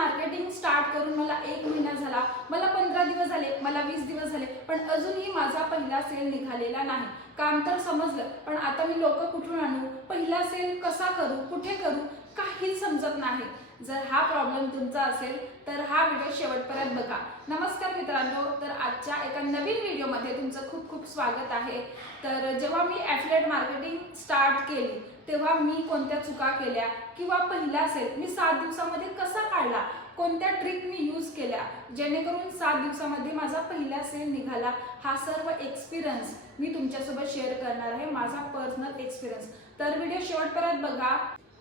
Marketing start करून मला 1 महिना झाला, मला 15 दिवस झाले, मला 20 दिवस झाले, पण अजूनही माझा पहिला सेल निघालेला नाही. काम तर समजलं, पण आता मी लोक कुठून आणू, पहिला सेल कसा करू, कुठे करू, काहीच समजत नाही. जर हा प्रॉब्लेम तुमचा असेल तर हा व्हिडिओ शेवटपर्यंत बघा. नमस्कार मित्रांनो, तर आजच्या एका नवीन व्हिडिओमध्ये तुमचं खूप खूप स्वागत आहे. तर जेव्हा मी ॲफिलिएट मार्केटिंग स्टार्ट केली तेव्हा मी कोणत्या चुका केल्या किंवा पहिला सेल मी 7 दिवसामध्ये कसा काढला, कोणत्या ट्रिक मी यूज केल्या जेणेकरून 7 दिवसामध्ये माझा पहिला सेल निघाला, हा सर्व एक्सपिरियन्स मी तुमच्यासोबत शेअर करणार आहे, माझा पर्सनल एक्सपिरियन्स. तर व्हिडिओ शेवटपर्यंत बघा.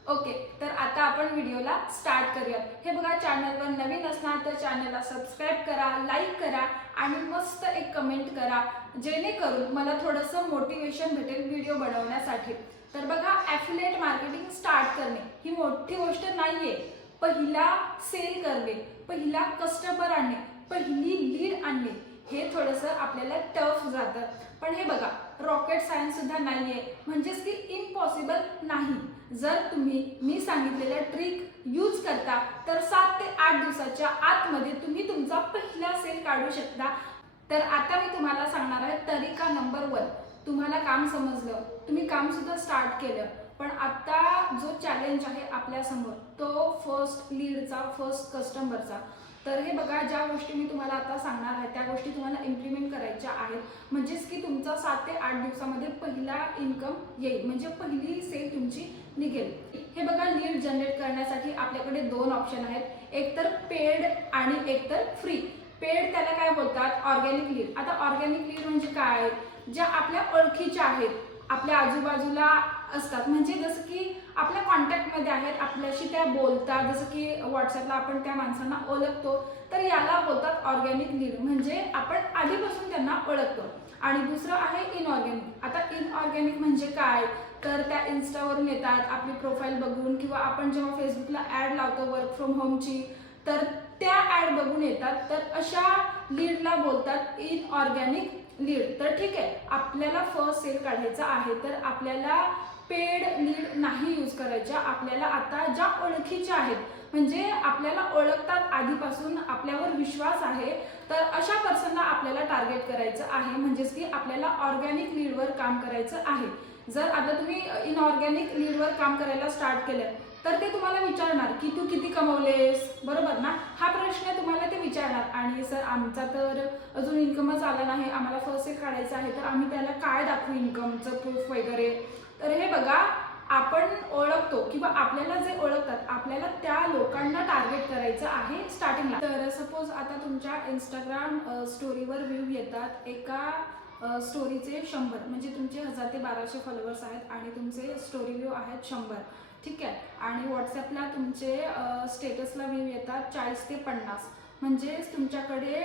ओके, तर आता आपण व्हिडिओला स्टार्ट करूयात. हे बघा, चॅनलवर नवीन असणार तर चॅनलला सबस्क्राईब करा, लाईक करा आणि मस्त एक कमेंट करा, जेणेकरून मला थोडंसं मोटिवेशन भेटेल व्हिडिओ बनवण्यासाठी. तर बघा, ॲफिलिएट मार्केटिंग स्टार्ट करणे ही मोठी गोष्ट नाहीये. पहिला सेल करणे, पहिला कस्टमर आणणे, पहिली लीड आणणे हे थोडंसं आपल्याला टफ जातं. पण हे बघा, रॉकेट सायन्स सुद्धा नाहीये, म्हणजेच की इम्पॉसिबल नाही. जर तुम्ही मी सांगितलेल्या ट्रिक यूज करता तर 7 ते 8 दिवसाच्या आतमध्ये तुम्ही तुमचा पहिला सेल काढू शकता. तर आता मी तुम्हाला सांगणार आहे तरीका नंबर 1. तुम्हाला काम समजलं, तुम्ही काम सुद्धा स्टार्ट केलं, पण आता जो चॅलेंज आहे आपल्यासमोर तो फर्स्ट लीडचा, फर्स्ट कस्टमरचा. तर हे बघा, ज्या गोष्टी मी तुम्हाला आता सांगणार आहे त्या गोष्टी तुम्हाला इम्प्लिमेंट करायच्या आहेत, म्हणजेच की तुमचा 7 ते 8 दिवसामध्ये पहिला इन्कम येईल, म्हणजे पहिली सेल तुमची निघेल. हे बघा, लीड जनरेट करण्यासाठी आपल्याकडे 2 ऑप्शन आहेत, एक तर पेड आणि एक तर फ्री. पेड त्याला काय बोलतात, ऑर्गॅनिक लीड. आता ऑर्गॅनिक लीड म्हणजे काय, ज्या आपल्या ओळखीच्या आहेत, आपल्या आजूबाजूला असतात, म्हणजे जसं की आपल्या कॉन्टॅक्टमध्ये आहेत, आपल्याशी त्या बोलतात, जसं की व्हॉट्सअपला आपण त्या माणसांना ओळखतो, तर याला बोलतात ऑर्गॅनिक लीड, म्हणजे आपण आधीपासून त्यांना ओळखतो. आणि दुसरं आहे इनऑर्गॅनिक. आता इनऑर्गॅनिक म्हणजे काय, तर त्या इन्स्टावरून येतात, आपली प्रोफाईल बघून किंवा आपण जेव्हा फेसबुकला ॲड लावतो वर्क फ्रॉम होमची, तर त्या ॲड बघून येतात, तर अशा लीडला बोलतात इनऑर्गॅनिक लीड. तर ठीक आहे, आपल्याला फर्स्ट सेल काढायचा आहे तर आपल्याला पेड लीड नाही यूज करायच्या. आपल्याला आता ज्या ओळखीच्या आहेत, म्हणजे आपल्याला ओळखतात आधीपासून, आपल्यावर विश्वास आहे, तर अशा पर्सनला आपल्याला टार्गेट करायचं आहे, म्हणजेच की आपल्याला ऑर्गॅनिक लीडवर काम करायचं आहे. जर आता तुम्ही इनऑर्गॅनिक लीडवर काम करायला स्टार्ट केलं तर ते तुम्हाला विचारणार की तू किती कमवलेस, बरोबर ना, हा प्रश्न तुम्हाला ते विचारणार. आणि सर आमचा तर अजून इन्कमच आला नाही, आम्हाला फर्स्ट सेल काढायचं आहे, तर आम्ही त्याला काय दाखवू, इन्कमचं प्रूफ वगैरे. तर हे बघा, आपण ओळखतो किंवा आपल्याला जे ओळखतात, आपल्याला त्या लोकांना टार्गेट करायचं आहे स्टार्टिंगला. तर सपोज आता तुमच्या इंस्टाग्राम स्टोरीवर व्ह्यू येतात, एका स्टोरीचे 100, म्हणजे तुमचे 1000 ते 1200 फॉलोअर्स आहेत आणि तुमचे स्टोरी व्ह्यू आहेत 100, ठीक आहे. आणि व्हॉट्सॲपला तुमचे स्टेटसला व्ह्यू येतात 40 ते 50, म्हणजेच तुमच्याकडे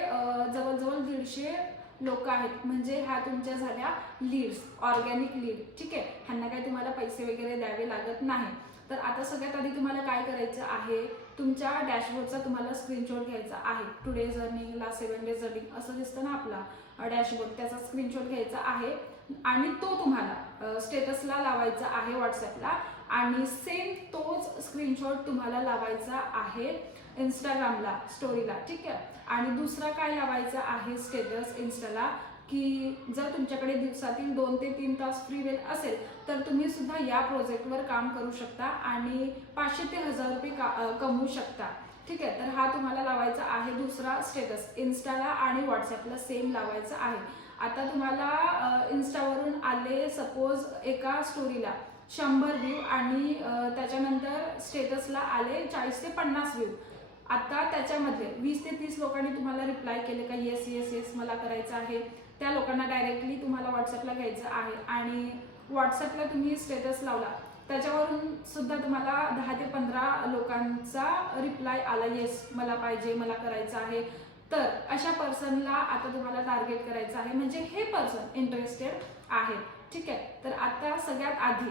जवळजवळ 150 लोक आहेत, म्हणजे ह्या तुमच्या झाल्या लीड्स, ऑर्गॅनिक लीड, ठीक आहे. ह्यांना काही तुम्हाला पैसे वगैरे द्यावे लागत नाही. तर आता सगळ्यात आधी तुम्हाला काय करायचं आहे, तुमच्या डॅशबोर्डचा तुम्हाला स्क्रीनशॉट घ्यायचा आहे. Today's earning, last 7 days earning असं दिसतं ना आपला डॅशबोर्ड, त्याचा स्क्रीनशॉट घ्यायचा आहे आणि तो तुम्हाला स्टेटसला लावायचा आहे व्हॉट्सॲपला. आणि सेम तोच स्क्रीनशॉट तुम्हाला लावायचा आहे इंस्टाग्रामला स्टोरीला, ठीक आहे. आणि दुसरा काय लावायचा आहे स्टेटस इंस्टाला, की जर तुमच्याकडे दिवसातील 2 ते 3 तास फ्री वेळ असेल तर तुम्ही सुद्धा या प्रोजेक्टवर काम करू शकता आणि 500 ते 1000 रुपये कमवू शकता, ठीक आहे. तर हा तुम्हाला लावायचा आहे दुसरा स्टेटस इंस्टाला आणि व्हॉट्सॲपला सेम लावायचा आहे. आता तुम्हाला इन्स्टावरून आले सपोज एका स्टोरीला 100 व्ह्यू आणि त्याच्यानंतर स्टेटसला आले 40 ते 50 व्ह्यू. आता त्याच्यामध्ये 20 ते 30 लोकांनी तुम्हाला रिप्लाय केले का येस येस येस मला करायचं आहे, त्या लोकांना डायरेक्टली तुम्हाला व्हॉट्सॲपला घ्यायचं आहे. आणि व्हॉट्सॲपला तुम्ही स्टेटस लावला, त्याच्यावरून सुद्धा तुम्हाला 10 ते 15 लोकांचा रिप्लाय आला, येस मला पाहिजे, मला करायचं आहे. तर अशा पर्सनला आता तुम्हाला टार्गेट करायचं आहे, म्हणजे हे पर्सन इंटरेस्टेड आहे, ठीक आहे. तर आता सगळ्यात आधी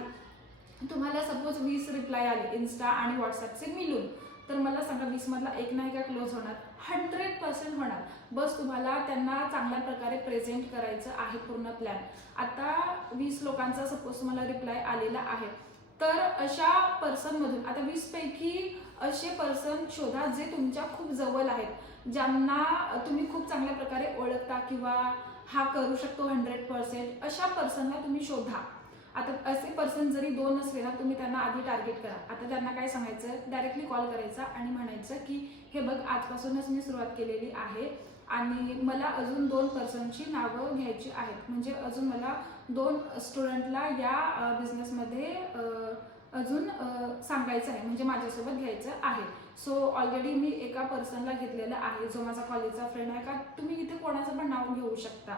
तुम्हाला सपोज 20 रिप्लाय आले इन्स्टा आणि व्हॉट्सॲपचे मिळून, तर मला सांगा 20 मधला एक नाही का क्लोज होणार, 100% होणार. बस तुम्हाला त्यांना चांगल्या प्रकारे प्रेझेंट करायचं आहे पूर्ण प्लॅन. आता 20 लोकांचा सपोज तुम्हाला रिप्लाय आलेला आहे, तर अशा पर्सनमधून आता 20 पैकी असे पर्सन शोधा जे तुमच्या खूप जवळ आहेत, ज्यांना तुम्ही खूप चांगल्या प्रकारे ओळखता किंवा हा करू शकतो 100%, अशा पर्सनला तुम्ही शोधा. आता असे पर्सन जरी 2 नसले ना, तुम्ही त्यांना आधी टार्गेट करा. आता त्यांना काय सांगायचं, डायरेक्टली कॉल करायचा आणि म्हणायचं की हे बघ, आजपासूनच मी सुरुवात केलेली आहे आणि मला अजून 2 पर्सनची नावं घ्यायची आहेत. म्हणजे अजून मला 2 स्टुडंटला या बिझनेसमध्ये अजून सांगायचं आहे, म्हणजे माझ्यासोबत घ्यायचं आहे. सो ऑलरेडी मी एका पर्सनला घेतलेलं आहे, जो माझा कॉलेजचा फ्रेंड आहे. का तुम्ही इथे कोणाचं पण नाव घेऊ शकता,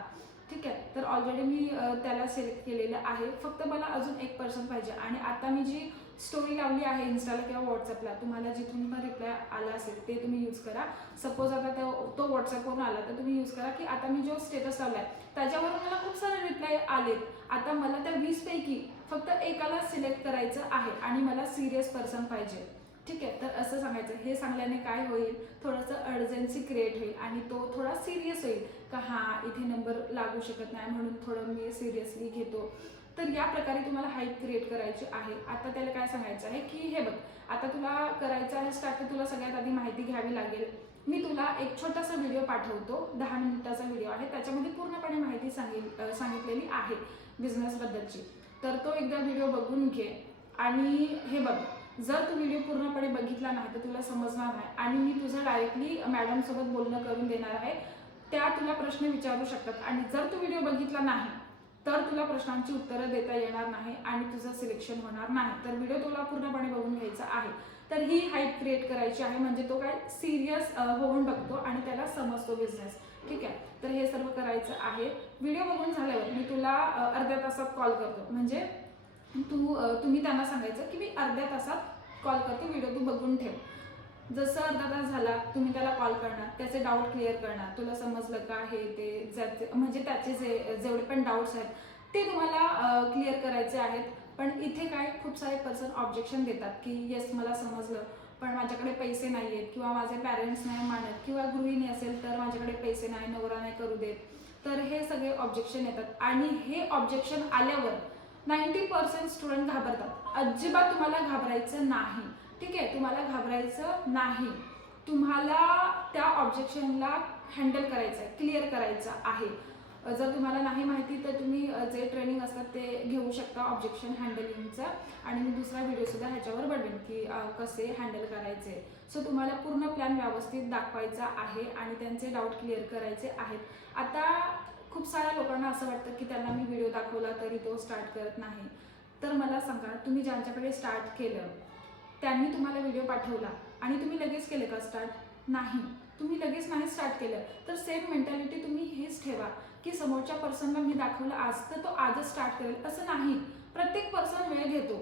ठीक आहे. तर ऑलरेडी मी त्याला सिलेक्ट केलेलं आहे. फक्त मला अजून एक पर्सन पाहिजे. आणि आता मी जी स्टोरी लावली आहे इन्स्टाला किंवा व्हॉट्सअपला, तुम्हाला जिथून पण रिप्लाय आला असेल ते तुम्ही यूज करा. सपोज आता तो व्हॉट्सअपवरून आला तर तुम्ही यूज करा की आता मी जो स्टेटस लावला आहे त्याच्यावरून मला खूप सारे रिप्लाय आलेत. आता मला त्या 20 पैकी फक्त एकाला सिलेक्ट करायचं आहे आणि मला सिरियस पर्सन पाहिजे, ठीक आहे. तर असं सांगायचं. हे सांगल्याने काय होईल, थोडंसं अर्जन्सी क्रिएट होईल आणि तो थोडा सिरियस होईल का हां, इथे नंबर लागू शकत नाही म्हणून थोडं मी सिरियसली घेतो. तर या प्रकारे तुम्हाला हाईप क्रिएट करायची आहे. आता त्याला काय सांगायचं आहे की हे बघ, आता तुला करायचं आहे स्टार्ट, तर तुला सगळ्यात आधी माहिती घ्यावी लागेल. मी तुला एक छोटासा व्हिडिओ पाठवतो, 10 मिनिटाचा व्हिडिओ आहे. त्याच्यामध्ये पूर्णपणे माहिती सांगितलेली आहे बिझनेसबद्दलची. तर तो एकदा व्हिडिओ बघून घे. आणि हे बघ, जर तू व्हिडिओ पूर्णपणे बघितला नाही तर तुला समजणार नाही आणि मी तुझं डायरेक्टली मॅडमसोबत बोलणं करून देणार आहे. त्या तुला प्रश्न विचारू शकतात आणि जर तू व्हिडिओ बघितला नाही तर तुला प्रश्नांची उत्तरं देता येणार नाही आणि तुझं सिलेक्शन होणार नाही. तर व्हिडिओ तुला पूर्णपणे बघून घ्यायचा आहे. तर ही हाईप क्रिएट करायची आहे, म्हणजे तो काय सिरियस होऊन बघतो आणि त्याला समजतो बिझनेस, ठीक आहे. तर हे सर्व करायचं आहे. व्हिडिओ बघून झाल्यावर मी तुला अर्ध्या तासात कॉल करतो. म्हणजे तुम्ही त्यांना सांगायचं की मी अर्ध्या तासात कॉल करतो, व्हिडिओ तू बघून ठेव. जसं अर्धा तास झाला तुम्ही त्याला कॉल करणार, त्याचे डाऊट क्लिअर करणार, तुला समजलं का हे ते, ज्याचे म्हणजे त्याचे जेवढे पण डाऊट्स आहेत ते तुम्हाला क्लिअर करायचे आहेत. पण इथे काय, खूप सारे पर्सन ऑब्जेक्शन देतात की येस मला समजलं पण माझ्याकडे पैसे नाही आहेत किंवा माझे पॅरेंट्स नाही मानत किंवा गृहिणी असेल तर माझ्याकडे पैसे नाही, नवरा नाही करू देत. तर हे सगळे ऑब्जेक्शन येतात आणि हे ऑब्जेक्शन आल्यावर 90% स्टुडंट घाबरतात. अजिबात तुम्हाला घाबरायचं नाही, ठीक आहे. तुम्हाला घाबरायचं नाही. तुम्हाला त्या ऑब्जेक्शनला हँडल करायचं आहे, क्लिअर करायचं आहे. जर तुम्हाला नाही माहिती तर तुम्ही जे ट्रेनिंग असतात ते घेऊ शकता ऑब्जेक्शन हँडलिंगचं. आणि मी दुसरा व्हिडिओसुद्धा ह्याच्यावर बनवेन की कसे हँडल करायचे. सो तुम्हाला पूर्ण प्लॅन व्यवस्थित दाखवायचा आहे आणि त्यांचे डाऊट क्लिअर करायचे आहेत. आता खूप साऱ्या लोकांना असं वाटतं की त्यांना मी व्हिडिओ दाखवला तरी तो स्टार्ट करत नाही. तर मला सांगा, तुम्ही ज्यांच्याकडे स्टार्ट केलं त्यांनी तुम्हाला व्हिडिओ पाठवला आणि तुम्ही लगेच केलं का स्टार्ट? नाही, तुम्ही लगेच नाही स्टार्ट केलं. तर सेम मेंटॅलिटी तुम्ही हेच ठेवा की समोरच्या पर्सनला मी दाखवलं आज तर तो आजच स्टार्ट करेल, असं नाही. प्रत्येक पर्सन वेळ घेतो,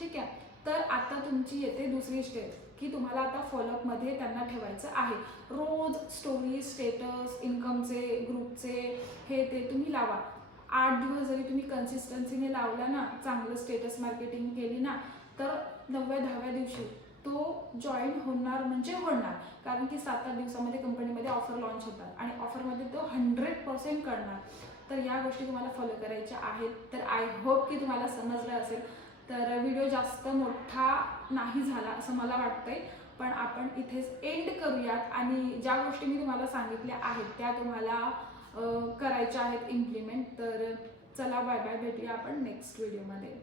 ठीक आहे. तर आता तुमची येते दुसरी स्टेप की तुम्हाला आता फॉलोअपमध्ये त्यांना ठेवायचं आहे. रोज स्टोरी, स्टेटस, इन्कमचे, ग्रुपचे हे ते तुम्ही लावा. 8 दिवस जरी तुम्ही कन्सिस्टन्सीने लावला ना, चांगलं स्टेटस मार्केटिंग केली ना, तर 9व्या-10व्या दिवशी तो जॉईन होणार म्हणजे होणार. कारण की 7-8 दिवसामध्ये कंपनीमध्ये ऑफर लॉन्च होतात आणि ऑफरमध्ये तो 100% करणार. तर या गोष्टी तुम्हाला फॉलो करायच्या आहेत. तर आय होप की तुम्हाला समजलं असेल. तर व्हिडिओ जास्त मोठा नाही झाला असं मला वाटतंय, पण आपण इथेच एंड करूयात आणि ज्या गोष्टी मी तुम्हाला सांगितल्या आहेत त्या तुम्हाला करायच्या आहेत इम्प्लिमेंट. तर चला, बाय बाय, भेटूया आपण नेक्स्ट व्हिडिओमध्ये.